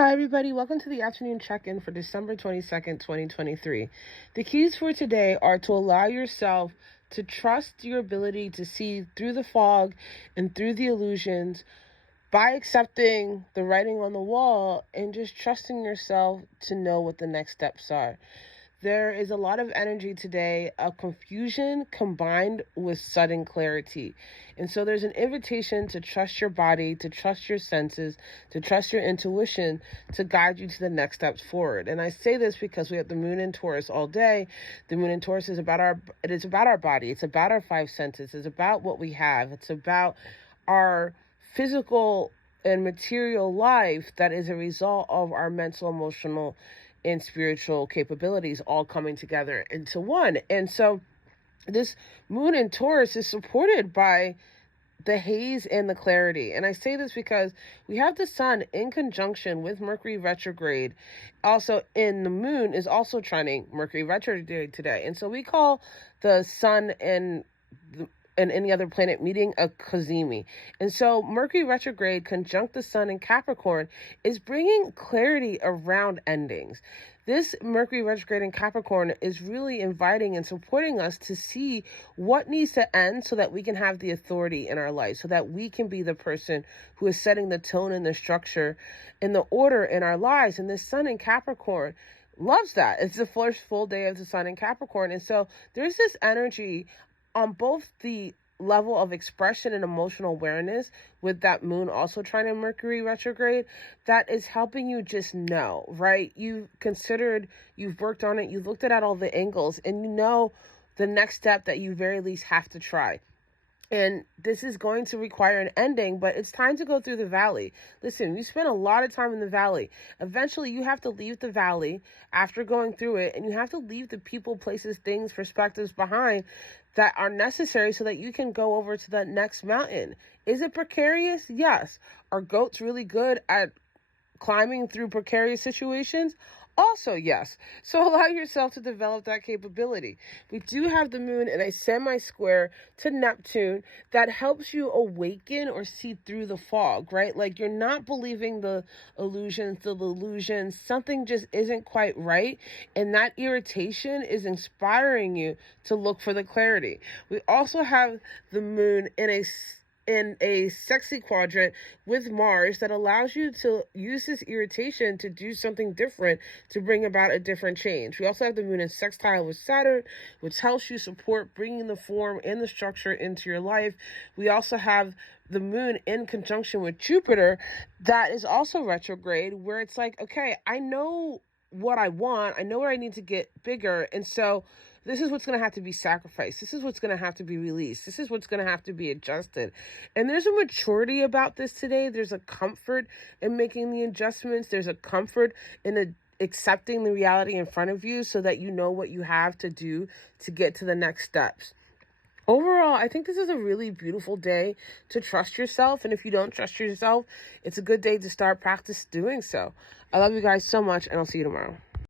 Hi, everybody. Welcome to the afternoon check-in for December 22nd, 2023. The keys for today are to allow yourself to trust your ability to see through the fog and through the illusions by accepting the writing on the wall and just trusting yourself to know what the next steps are. There is a lot of energy today of confusion combined with sudden clarity. And so there's an invitation to trust your body, to trust your senses, to trust your intuition to guide you to the next steps forward. And I say this because we have the moon in Taurus all day. The moon in Taurus is about our body. It's about our five senses. It's about what we have. It's about our physical and material life that is a result of our mental, emotional, and spiritual capabilities all coming together into one. And so this moon in Taurus is supported by the haze and the clarity. And I say this because we have the sun in conjunction with Mercury retrograde. Also, in the moon is also trining Mercury retrograde today. And so we call the sun and any other planet meeting a cazimi. And so Mercury retrograde conjunct the sun in Capricorn is bringing clarity around endings. This Mercury retrograde in Capricorn is really inviting and supporting us to see what needs to end so that we can have the authority in our life, so that we can be the person who is setting the tone and the structure and the order in our lives. And this sun in Capricorn loves that. It's the first full day of the sun in Capricorn. And so there's this energy on both the level of expression and emotional awareness with that moon also trying to Mercury retrograde that is helping you just know, right? You've worked on it, you've looked at all the angles, and you know the next step that you very least have to try. And this is going to require an ending, but it's time to go through the valley. Listen, you spent a lot of time in the valley. Eventually, you have to leave the valley after going through it, and you have to leave the people, places, things, perspectives behind that are necessary so that you can go over to the next mountain. Is it precarious? Yes. Are goats really good at climbing through precarious situations? Also, yes. So allow yourself to develop that capability. We do have the moon in a semi-square to Neptune that helps you awaken or see through the fog, right? Like you're not believing the illusions, the delusions. Something just isn't quite right. And that irritation is inspiring you to look for the clarity. We also have the moon in a sexy quadrant with Mars that allows you to use this irritation to do something different to bring about a different change. We also have the moon in sextile with Saturn, which helps you support bringing the form and the structure into your life. We also have the moon in conjunction with Jupiter that is also retrograde, where it's like, okay, I know what I want. I know where I need to get bigger. And so this is what's going to have to be sacrificed. This is what's going to have to be released. This is what's going to have to be adjusted. And there's a maturity about this today. There's a comfort in making the adjustments. There's a comfort in accepting the reality in front of you so that you know what you have to do to get to the next steps. Overall, I think this is a really beautiful day to trust yourself. And if you don't trust yourself, it's a good day to start practice doing so. I love you guys so much, and I'll see you tomorrow.